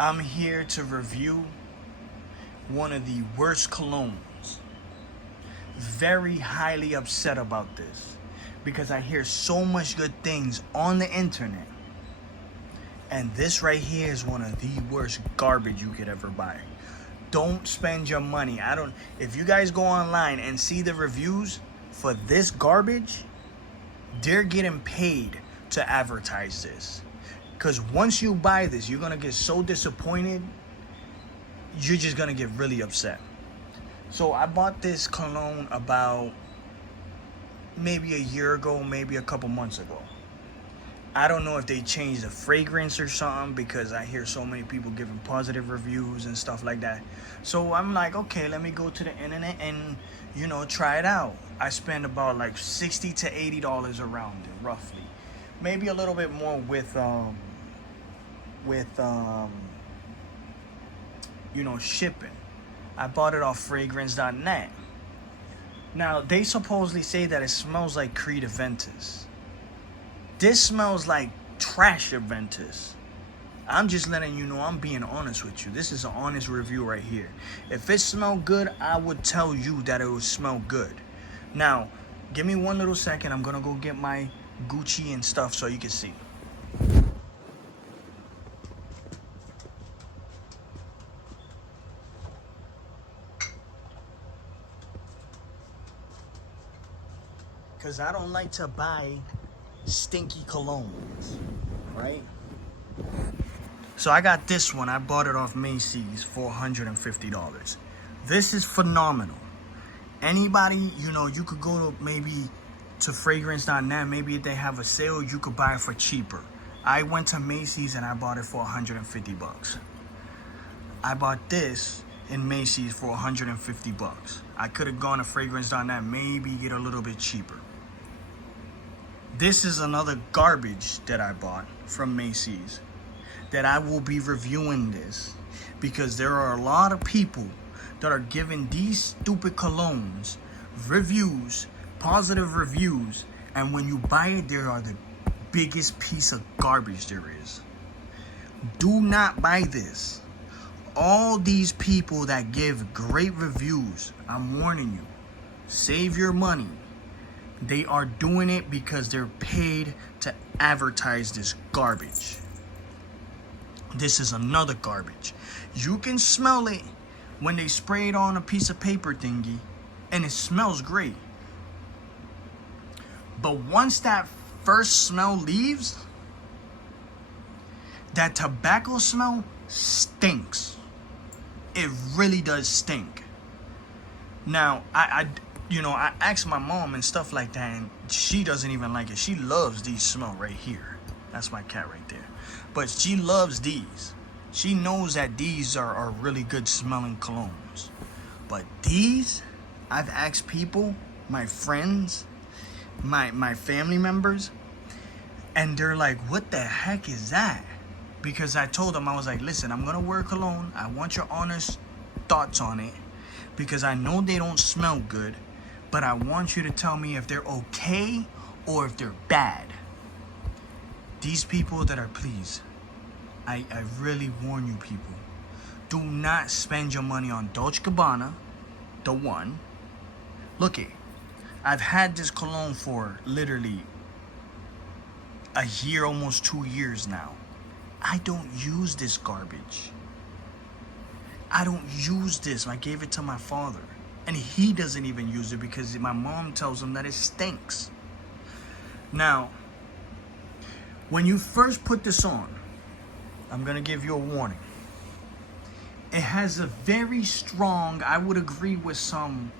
I'm here to review one of the worst colognes. Very highly upset about this because I hear so much good things on the internet. And this right here is one of the worst garbage you could ever buy. Don't spend your money. If you guys go online and see the reviews for this garbage, they're getting paid to advertise this. Because once you buy this, you're going to get so disappointed, you're just going to get really upset. So I bought this cologne about maybe a year ago, maybe a couple months ago. I don't know if they changed the fragrance or something because I hear so many people giving positive reviews and stuff like that. So I'm like, okay, let me go to the internet and, try it out. I spend about like $60 to $80 around it, roughly. Maybe a little bit more with shipping. I bought it off fragrance.net. Now, they supposedly say that it smells like Creed Aventus. This smells like trash Aventus. I'm just letting you know I'm being honest with you. This is an honest review right here. If it smelled good, I would tell you that it would smell good. Now, give me one little second. I'm going to go get my Gucci and stuff so you can see. Because I don't like to buy stinky colognes, right? So I got this one. I bought it off Macy's for $150. This is phenomenal. Anybody, you could go to fragrance.net. Maybe if they have a sale, you could buy it for cheaper. I went to Macy's and I bought it for $150. I bought this in Macy's for $150. I could have gone to fragrance.net, maybe get a little bit cheaper. This is another garbage that I bought from Macy's that I will be reviewing this because there are a lot of people that are giving these stupid colognes reviews, positive reviews, and when you buy it, they are the biggest piece of garbage there is. Do not buy this. All these people that give great reviews, I'm warning you, save your money. They are doing it because they're paid to advertise this garbage. This is another garbage. You can smell it when they spray it on a piece of paper thingy, and it smells great. But once that first smell leaves, that tobacco smell stinks. It really does stink. Now, I asked my mom and stuff like that, and she doesn't even like it. She loves these smell right here. That's my cat right there. But she loves these. She knows that these are really good smelling colognes. But these, I've asked people, my friends, my family members, and they're like, what the heck is that? Because I told them, I was like, listen, I'm going to wear cologne. I want your honest thoughts on it because I know they don't smell good. But I want you to tell me if they're okay or if they're bad. These people that are, please, I really warn you people. Do not spend your money on Dolce & Gabbana, the one. Look it, I've had this cologne for literally a year, almost 2 years now. I don't use this garbage. I don't use this. I gave it to my father. And he doesn't even use it because my mom tells him that it stinks. Now, when you first put this on, I'm going to give you a warning. It has a very strong, I would agree with some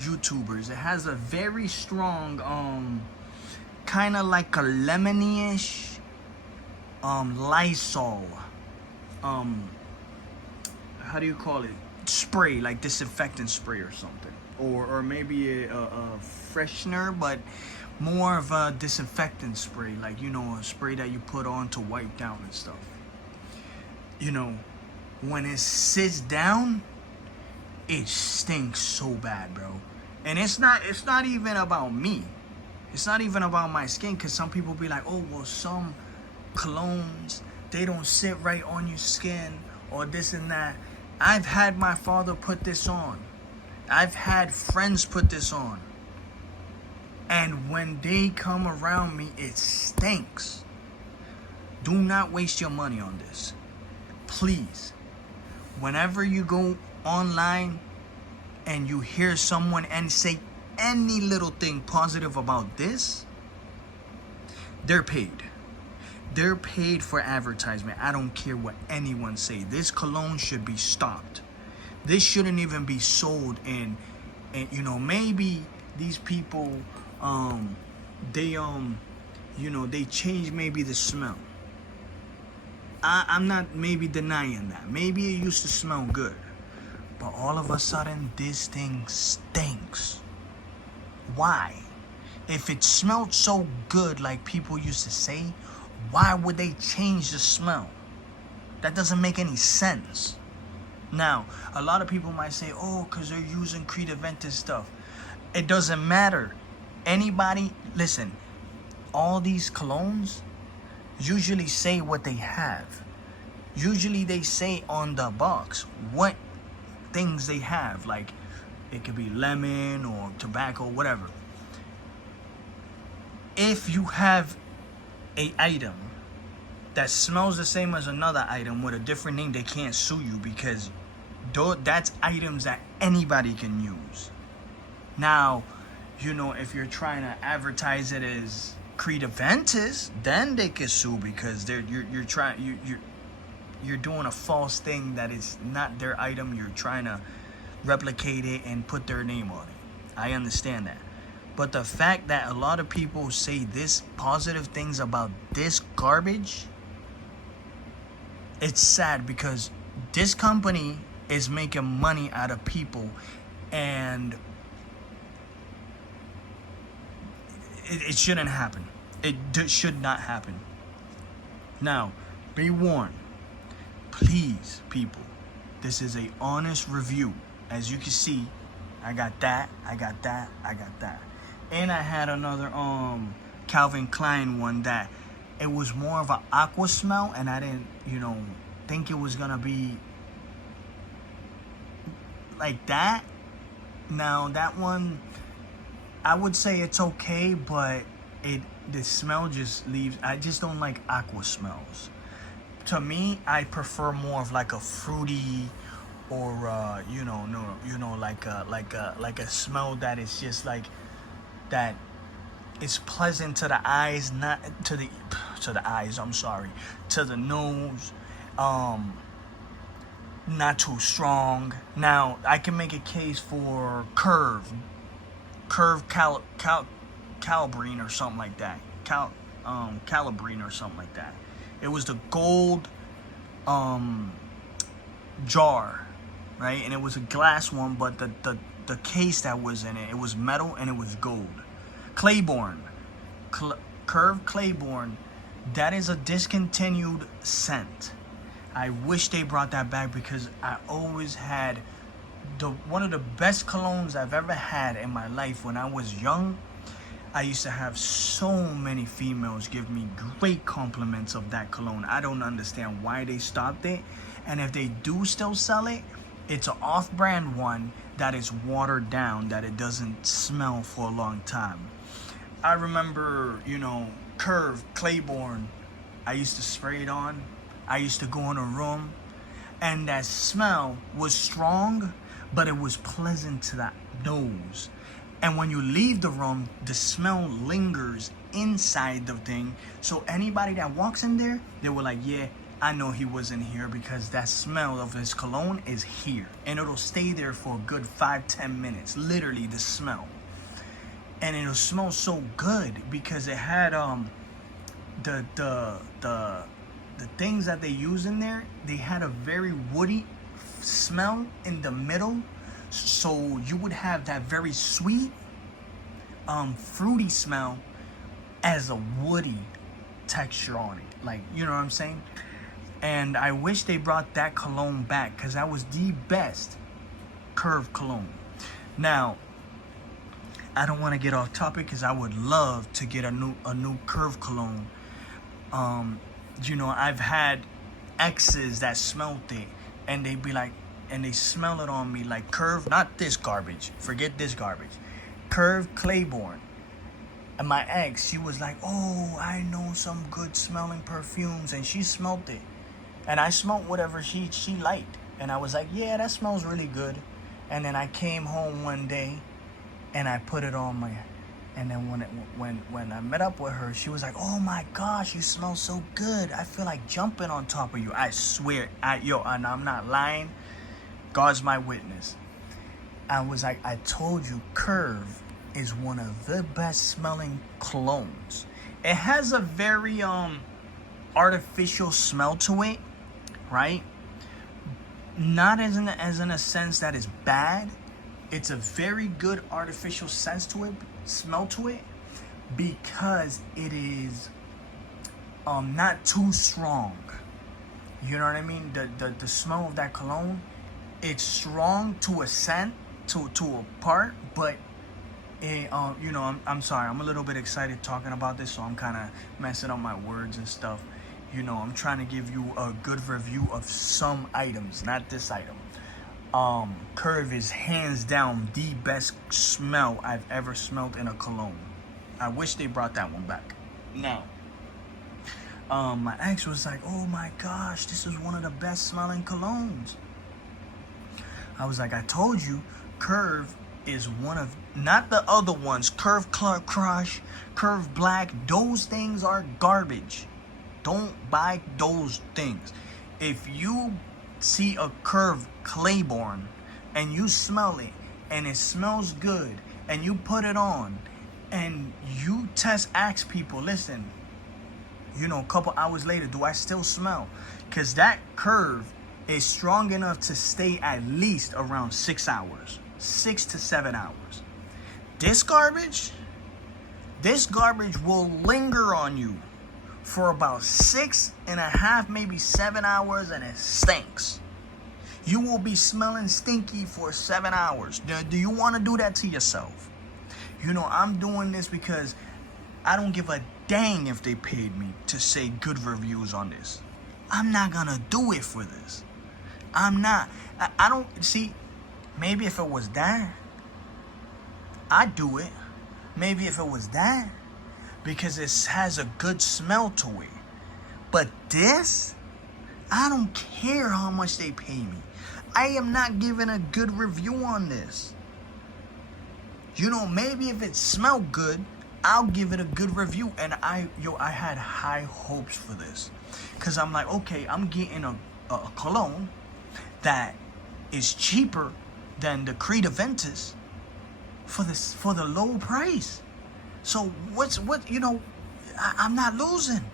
YouTubers, it has a very strong, kind of like a lemony-ish, Lysol, how do you call it? Spray, like disinfectant spray or something, or maybe a freshener, but more of a disinfectant spray, like a spray that you put on to wipe down and stuff. When it sits down, it stinks so bad, bro. And it's not even about me. It's not even about my skin, because some people be like, oh, well, some colognes, they don't sit right on your skin, or this and that. I've had my father put this on. I've had friends put this on. And when they come around me, it stinks. Do not waste your money on this. Please. Whenever you go online and you hear someone and say any little thing positive about this, they're paid. They're paid for advertisement. I don't care what anyone say. This cologne should be stopped. This shouldn't even be sold in, and maybe these people they change maybe the smell. I'm not maybe denying that. Maybe it used to smell good. But all of a sudden, this thing stinks. Why? If it smelled so good like people used to say, why would they change the smell? That doesn't make any sense. Now, a lot of people might say, oh, because they're using Creed Aventus stuff. It doesn't matter. Anybody, listen, all these colognes usually say what they have. Usually they say on the box what things they have. Like, it could be lemon or tobacco, whatever. If you have a item that smells the same as another item with a different name, they can't sue you because that's items that anybody can use. Now, if you're trying to advertise it as Creed Aventus, then they can sue because you're doing a false thing that is not their item. You're trying to replicate it and put their name on it. I understand that. But the fact that a lot of people say this positive things about this garbage, it's sad because this company is making money out of people, and it shouldn't happen. It should not happen. Now, be warned. Please, people, this is a honest review. As you can see, I got that, I got that, I got that. And I had another Calvin Klein one that it was more of an aqua smell, and I didn't, think it was gonna be like that. Now that one, I would say it's okay, but the smell just leaves. I just don't like aqua smells. To me, I prefer more of like a fruity, or like a smell that is just like that. It's pleasant to the eyes, not to the eyes. I'm sorry, to the nose. Not too strong. Now I can make a case for Curve Calabrine or something like that. Calabrine or something like that. It was the gold jar, right? And it was a glass one, but the case that was in it was metal and it was gold. Claiborne, Curve Claiborne, that is a discontinued scent. I wish they brought that back because I always had one of the best colognes I've ever had in my life. When I was young, I used to have so many females give me great compliments of that cologne. I don't understand why they stopped it. And if they do still sell it, it's an off-brand one that is watered down, that it doesn't smell for a long time. I remember, Curve Claiborne, I used to spray it on. I used to go in a room, and that smell was strong, but it was pleasant to the nose. And when you leave the room, the smell lingers inside the thing. So anybody that walks in there, they were like, yeah, I know he was in here because that smell of his cologne is here. And it'll stay there for a good 5-10 minutes, literally the smell. And it'll smell so good because it had the things that they use in there, they had a very woody smell in the middle. So you would have that very sweet, fruity smell as a woody texture on it. Like, you know what I'm saying? And I wish they brought that cologne back because that was the best Curve cologne. Now, I don't want to get off topic because I would love to get a new Curve cologne. I've had exes that smelled it and they be like, and they smell it on me like Curve, not this garbage, forget this garbage, Curve Claiborne. And my ex, she was like, oh, I know some good smelling perfumes, and she smelled it. And I smelled whatever she liked. And I was like, yeah, that smells really good. And then I came home one day and I put it on my, and then when I met up with her, she was like, oh my gosh, you smell so good. I feel like jumping on top of you. I swear, and I'm not lying. God's my witness. I was like, I told you, Curve is one of the best smelling colognes. It has a very artificial smell to it, right? Not as in a sense that it's bad. It's a very good artificial smell to it, because it is not too strong. You know what I mean? The smell of that cologne, it's strong to a scent, to a part, but it, you know, I'm sorry, I'm a little bit excited talking about this, so I'm kind of messing up my words and stuff. You know, I'm trying to give you a good review of some items, not this item. Curve is hands down the best smell I've ever smelled in a cologne. I wish they brought that one back. Now, my ex was like, oh my gosh, this is one of the best smelling colognes. I was like, I told you, Curve is one of, not the other ones, Curve Crush, Curve Black, those things are garbage. Don't buy those things. If you see a Curve Claiborne and you smell it and it smells good and you put it on and you ask people, listen, you know, a couple hours later, do I still smell? Because that Curve is strong enough to stay at least around 6 hours, 6 to 7 hours. This garbage will linger on you for about 6.5, maybe 7 hours, and it stinks. You will be smelling stinky for 7 hours. Do you want to do that to yourself? You know, I'm doing this because I don't give a dang if they paid me to say good reviews on this. I'm not gonna do it for this. I'm not. I don't, see, maybe if it was that, I'd do it. Maybe if it was that, because it has a good smell to it. But this, I don't care how much they pay me. I am not giving a good review on this. You know, maybe if it smelled good, I'll give it a good review. And I had high hopes for this, because I'm like, okay, I'm getting a cologne that is cheaper than the Creed Aventus for the low price. So I'm not losing.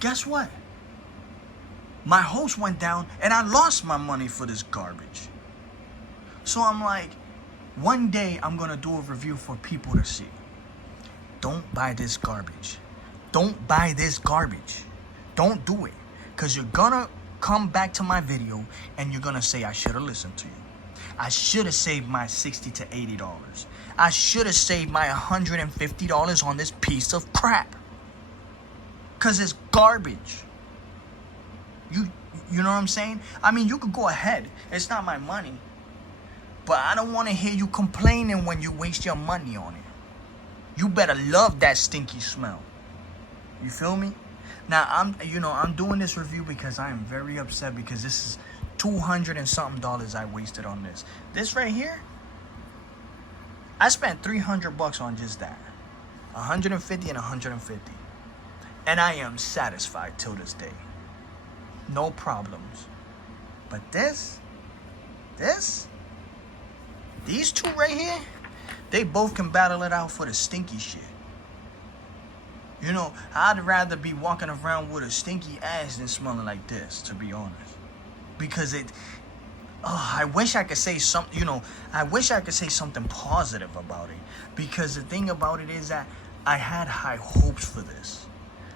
Guess what? My hopes went down and I lost my money for this garbage. So I'm like, one day I'm gonna do a review for people to see. Don't buy this garbage. Don't buy this garbage. Don't do it. Because you're gonna come back to my video and you're gonna say, I should have listened to you. I should have saved my $60 to $80. I should have saved my $150 on this piece of crap. Because it's garbage. You know what I'm saying? I mean, you could go ahead. It's not my money. But I don't want to hear you complaining when you waste your money on it. You better love that stinky smell. You feel me? Now, I'm doing this review because I am very upset, because this is $200 and something I wasted on this. This right here, I spent $300 on just that. 150 and 150. And I am satisfied till this day. No problems. But these two right here, they both can battle it out for the stinky shit. You know, I'd rather be walking around with a stinky ass than smelling like this, to be honest. Because I wish I could say something, I wish I could say something positive about it. Because the thing about it is that I had high hopes for this.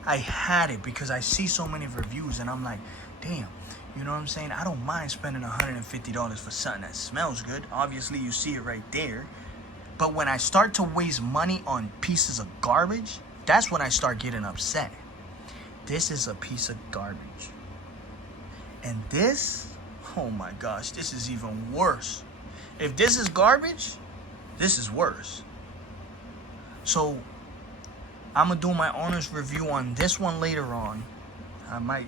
I had it because I see so many reviews and I'm like, damn, you know what I'm saying? I don't mind spending $150 for something that smells good. Obviously, you see it right there. But when I start to waste money on pieces of garbage, that's when I start getting upset. This is a piece of garbage. And this, Oh my gosh, this is even worse. If this is garbage, this is worse. So I'm gonna do my honest review on this one later on. I might,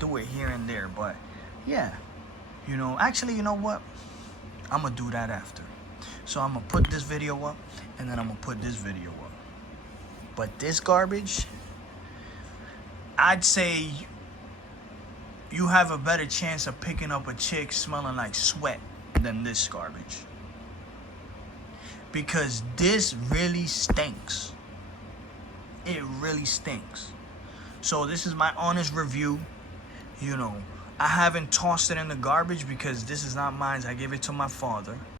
do it here and there, but yeah, actually, you know what? I'm gonna do that after. So I'm gonna put this video up, and then I'm gonna put this video up. But this garbage, I'd say you have a better chance of picking up a chick smelling like sweat than this garbage. Because this really stinks. It really stinks. So this is my honest review. I haven't tossed it in the garbage because this is not mine. I gave it to my father.